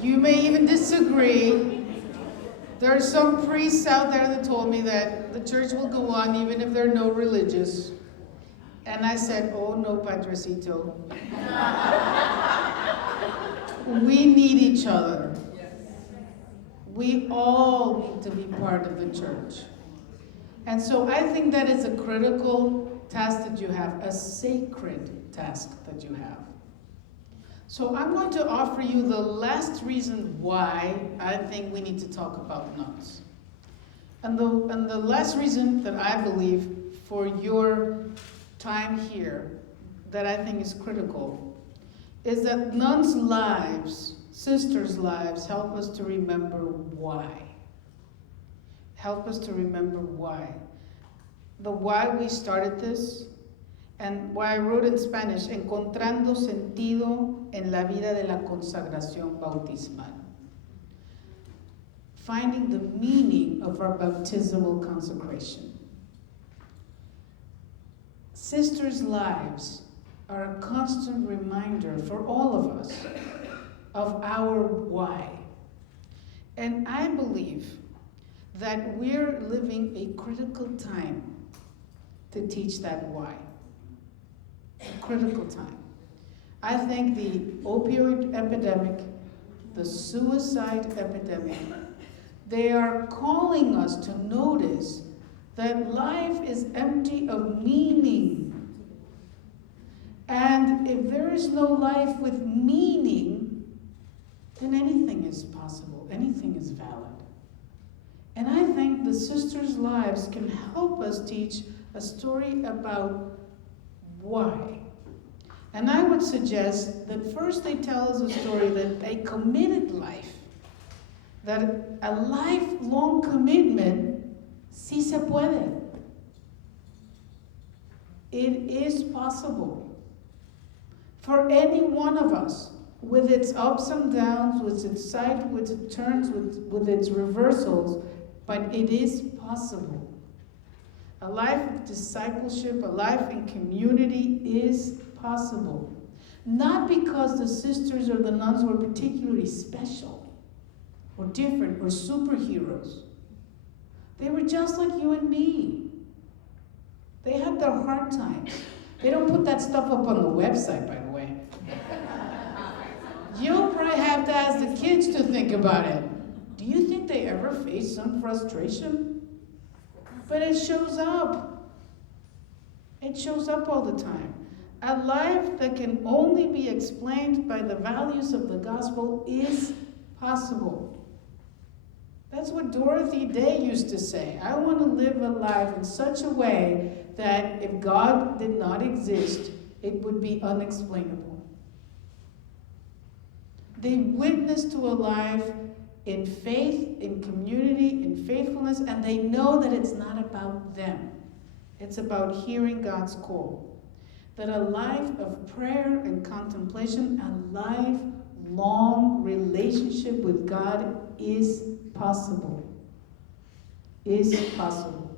You may even disagree. There are some priests out there that told me that the church will go on even if there are no religious. And I said, oh no, Padrecito. We need each other. We all need to be part of the church. And so I think that is a critical task that you have, a sacred task that you have. So I'm going to offer you the last reason why I think we need to talk about nuns. And the last reason that I believe for your time here that I think is critical is that nuns' lives, sisters' lives, help us to remember why. Help us to remember why. The why we started this, and why I wrote in Spanish, encontrando sentido en la vida de la consagración bautismal. Finding the meaning of our baptismal consecration. Sisters' lives are a constant reminder for all of us of our why. And I believe that we're living a critical time to teach that why. A critical time. I think the opioid epidemic, the suicide epidemic, they are calling us to notice that life is empty of meaning. And if there is no life with meaning, then anything is possible, anything is valid. And I think the sisters' lives can help us teach a story about why. And I would suggest that first they tell us a story that a committed life, that a lifelong commitment, sí se puede. It is possible for any one of us, with its ups and downs, with its sides, with its turns, with its reversals, but it is possible. A life of discipleship, a life in community is possible. Not because the sisters or the nuns were particularly special or different or superheroes. They were just like you and me. They had their hard times. They don't put that stuff up on the website, by the way. You'll probably have to ask the kids to think about it. Do you think they ever face some frustration? But it shows up. It shows up all the time. A life that can only be explained by the values of the gospel is possible. That's what Dorothy Day used to say. I want to live a life in such a way that if God did not exist, it would be unexplainable. They witness to a life in faith, in community, in faithfulness, and they know that it's not about them. It's about hearing God's call. That a life of prayer and contemplation, a lifelong relationship with God is possible. Is possible.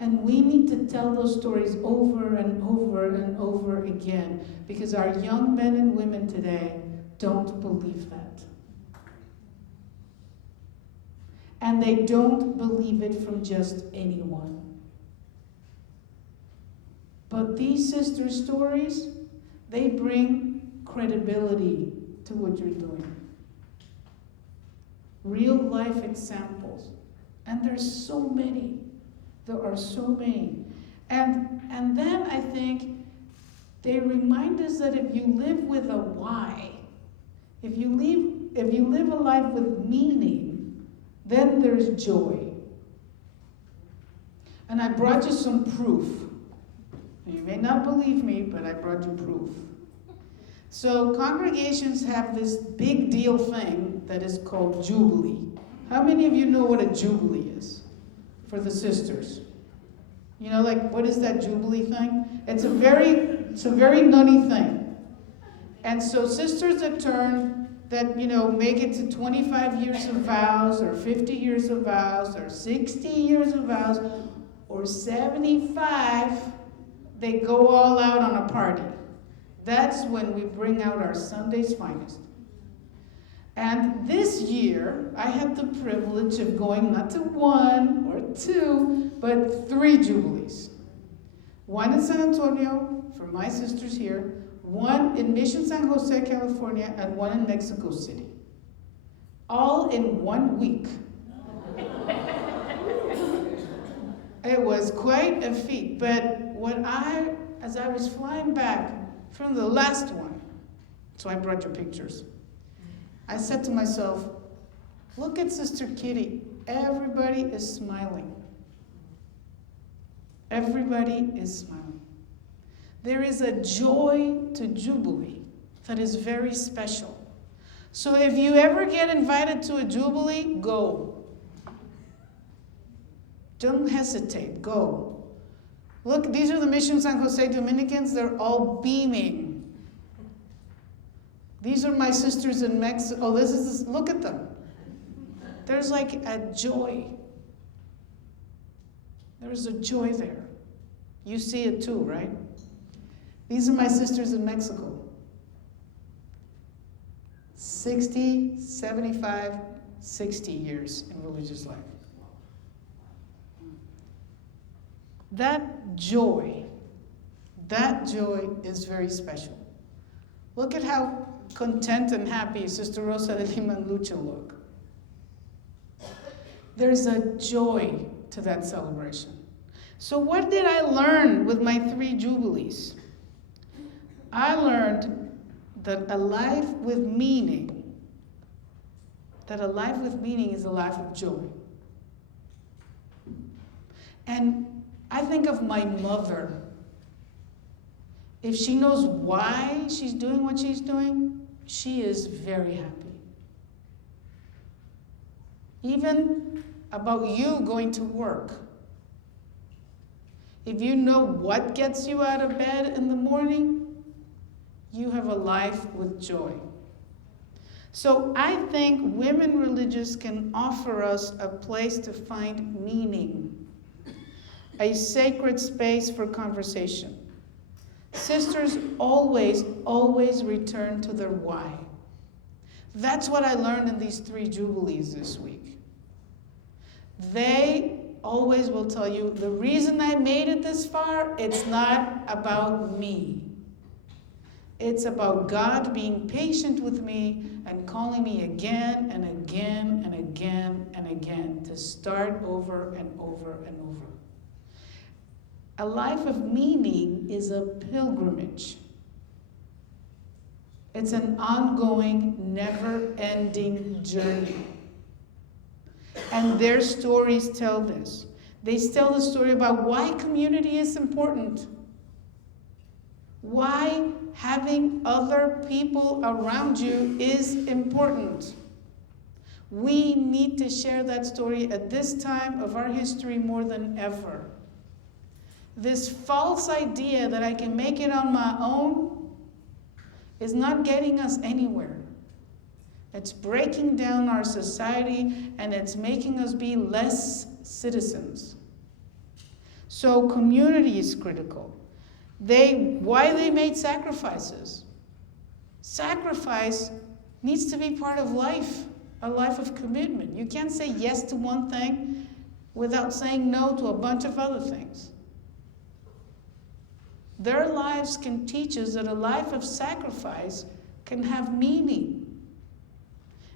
And we need to tell those stories over and over and over again, because our young men and women today don't believe that. And they don't believe it from just anyone. But these sister stories, they bring credibility to what you're doing. Real life examples. And there's so many. There are so many. And then I think they remind us that if you live with a why, if you live a life with meaning, then there's joy. And I brought you some proof. You may not believe me, but I brought you proof. So congregations have this big deal thing that is called Jubilee. How many of you know what a Jubilee is for the sisters? You know, like, what is that Jubilee thing? It's a very nutty thing. And so sisters that make it to 25 years of vows, or 50 years of vows, or 60 years of vows, or 75, they go all out on a party. That's when we bring out our Sunday's finest. And this year, I had the privilege of going not to 1 or 2, but 3 Jubilees. One in San Antonio, for my sisters here, one in Mission San Jose, California, and one in Mexico City. All in 1 week. It was quite a feat, but as I was flying back from the last one, so I brought your pictures, I said to myself, look at Sister Kitty, everybody is smiling. Everybody is smiling. There is a joy to Jubilee that is very special. So if you ever get invited to a Jubilee, go. Don't hesitate, go. Look, these are the Mission San Jose Dominicans. They're all beaming. These are my sisters in Mexico. Oh, look at them. There's like a joy. There's a joy there. You see it too, right? These are my sisters in Mexico. 60, 75, 60 years in religious life. That joy is very special. Look at how content and happy Sister Rosa de Lima and Lucha look. There's a joy to that celebration. So what did I learn with my 3 Jubilees? I learned that a life with meaning is a life of joy. And I think of my mother. If she knows why she's doing what she's doing, she is very happy. Even about you going to work. If you know what gets you out of bed in the morning, you have a life with joy. So I think women religious can offer us a place to find meaning, a sacred space for conversation. Sisters always return to their why. That's what I learned in these 3 Jubilees this week. They always will tell you, the reason I made it this far, it's not about me. It's about God being patient with me and calling me again and again and again and again to start over and over and over. A life of meaning is a pilgrimage. It's an ongoing, never-ending journey. And their stories tell this. They tell the story about why community is important. Why having other people around you is important. We need to share that story at this time of our history more than ever. This false idea that I can make it on my own is not getting us anywhere. It's breaking down our society and it's making us be less citizens. So community is critical. Why they made sacrifices? Sacrifice needs to be part of life, a life of commitment. You can't say yes to one thing without saying no to a bunch of other things. Their lives can teach us that a life of sacrifice can have meaning.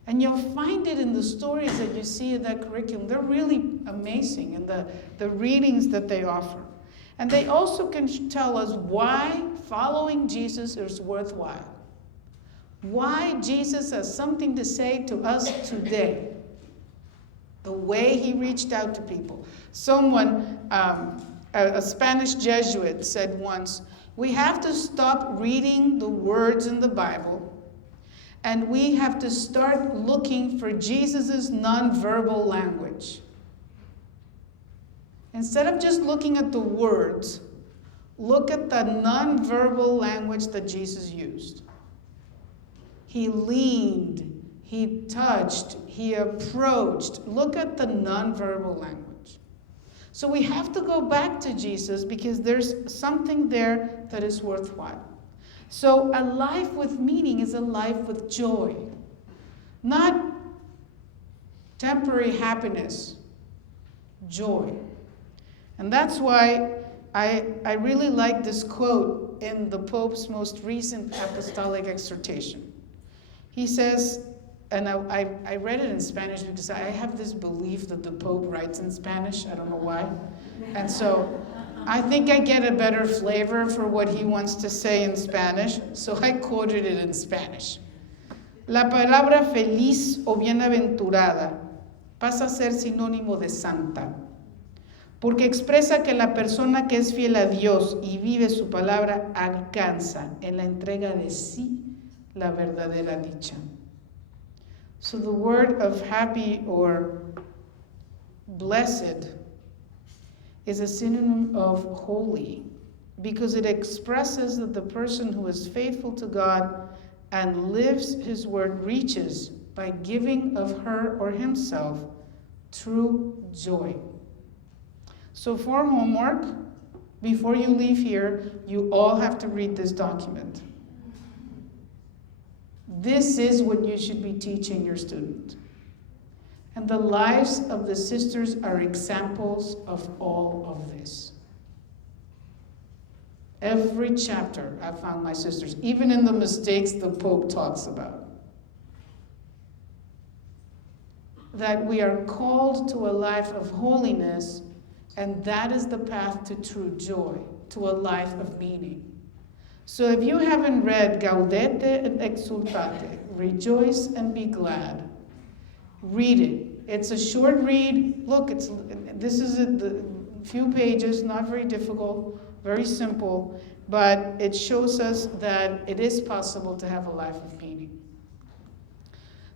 And you'll find it in the stories that you see in that curriculum. They're really amazing in the readings that they offer. And they also can tell us why following Jesus is worthwhile. Why Jesus has something to say to us today. The way he reached out to people. Someone, a Spanish Jesuit said once, we have to stop reading the words in the Bible and we have to start looking for Jesus' nonverbal language. Instead of just looking at the words, look at the nonverbal language that Jesus used. He leaned, he touched, he approached. Look at the nonverbal language. So we have to go back to Jesus because there's something there that is worthwhile. So a life with meaning is a life with joy. Not temporary happiness, joy. And that's why I really like this quote in the Pope's most recent apostolic exhortation. He says, and I read it in Spanish because I have this belief that the Pope writes in Spanish. I don't know why. And so I think I get a better flavor for what he wants to say in Spanish, so I quoted it in Spanish. La palabra feliz o bienaventurada pasa a ser sinónimo de santa, porque expresa que la persona que es fiel a Dios y vive su palabra alcanza en la entrega de sí la verdadera dicha. So the word of happy or blessed is a synonym of holy, because it expresses that the person who is faithful to God and lives his word reaches, by giving of her or himself, true joy. So for homework, before you leave here, you all have to read this document. This is what you should be teaching your student. And the lives of the sisters are examples of all of this. Every chapter I found my sisters, even in the mistakes the Pope talks about. That we are called to a life of holiness, and that is the path to true joy, to a life of meaning. So if you haven't read Gaudete et Exultate, Rejoice and Be Glad, read it. It's a short read. Look, this is a few pages, not very difficult, very simple, but it shows us that it is possible to have a life of meaning.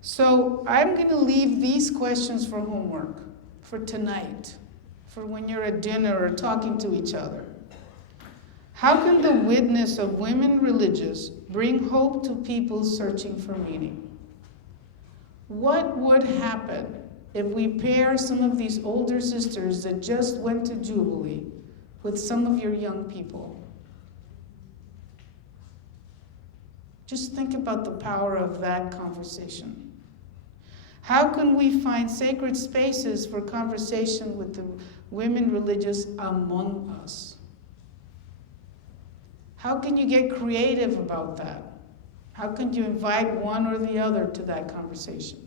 So I'm going to leave these questions for homework, for tonight, for when you're at dinner or talking to each other. How can the witness of women religious bring hope to people searching for meaning? What would happen if we pair some of these older sisters that just went to Jubilee with some of your young people? Just think about the power of that conversation. How can we find sacred spaces for conversation with the women religious among us? How can you get creative about that? How can you invite one or the other to that conversation?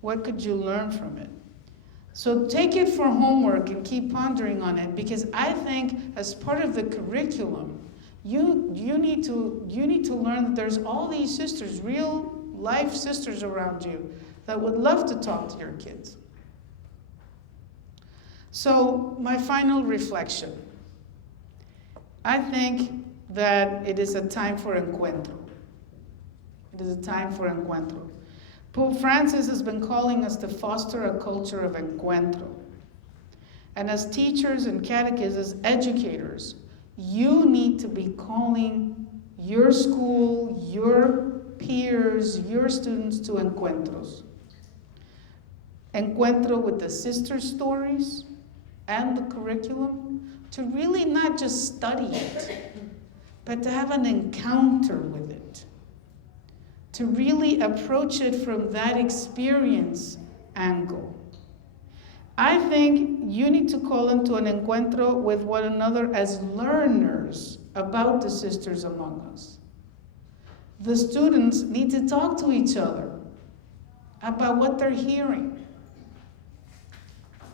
What could you learn from it? So take it for homework and keep pondering on it, because I think as part of the curriculum, you need to learn that there's all these sisters, real life sisters around you that would love to talk to your kids. So my final reflection. I think that it is a time for encuentro. It is a time for encuentro. Pope Francis has been calling us to foster a culture of encuentro. And as teachers and catechists, as educators, you need to be calling your school, your peers, your students to encuentros. Encuentro with the sister stories and the curriculum, to really not just study it, but to have an encounter with it. To really approach it from that experience angle. I think you need to call into an encuentro with one another as learners about the sisters among us. The students need to talk to each other about what they're hearing,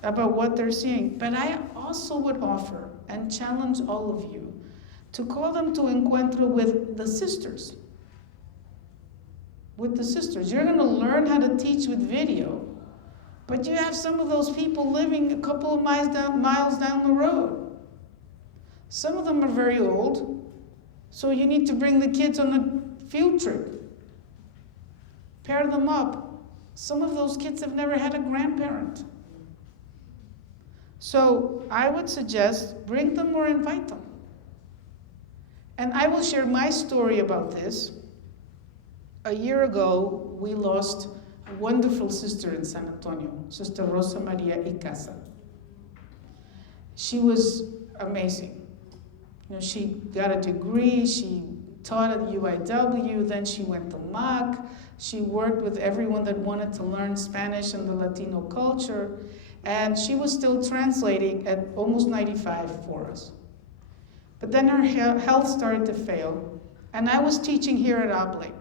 about what they're seeing. But I also would offer and challenge all of you to call them to encuentro with the sisters. With the sisters. You're going to learn how to teach with video, but you have some of those people living a couple of miles down the road. Some of them are very old, so you need to bring the kids on a field trip. Pair them up. Some of those kids have never had a grandparent. So I would suggest bring them or invite them. And I will share my story about this. A year ago, we lost a wonderful sister in San Antonio, Sister Rosa Maria Icaza. She was amazing. You know, she got a degree, she taught at UIW, then she went to MAC. She worked with everyone that wanted to learn Spanish and the Latino culture, and she was still translating at almost 95 for us. But then her health started to fail, and I was teaching here at Oblate.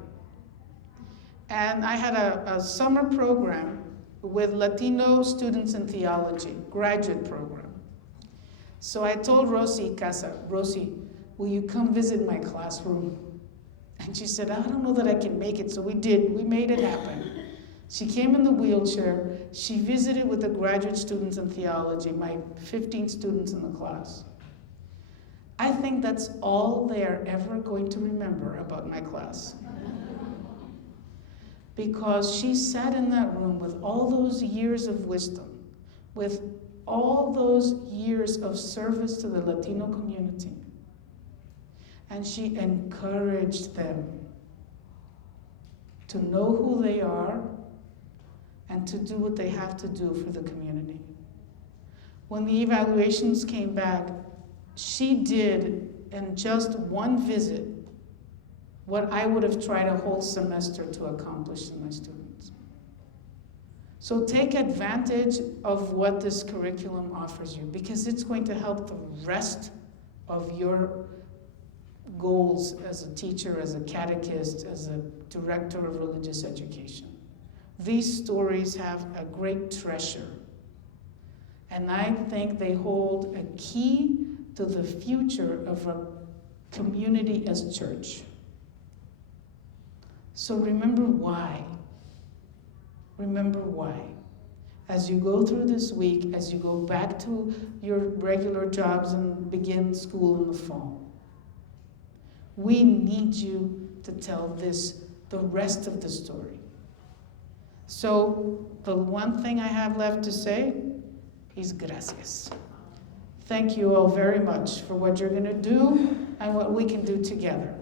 And I had a summer program with Latino students in theology, graduate program. So I told Rosie Casa, Rosie, will you come visit my classroom? And she said, I don't know that I can make it. So we did, we made it happen. She came in the wheelchair. She visited with the graduate students in theology, my 15 students in the class. I think that's all they are ever going to remember about my class. Because she sat in that room with all those years of wisdom, with all those years of service to the Latino community. And she encouraged them to know who they are and to do what they have to do for the community. When the evaluations came back, she did, in just one visit, what I would have tried a whole semester to accomplish in my students. So take advantage of what this curriculum offers you, because it's going to help the rest of your goals as a teacher, as a catechist, as a director of religious education. These stories have a great treasure, and I think they hold a key to the future of a community as church. So remember why. Remember why. As you go through this week, as you go back to your regular jobs and begin school in the fall, we need you to tell the rest of the story. So the one thing I have left to say is gracias. Thank you all very much for what you're going to do and what we can do together.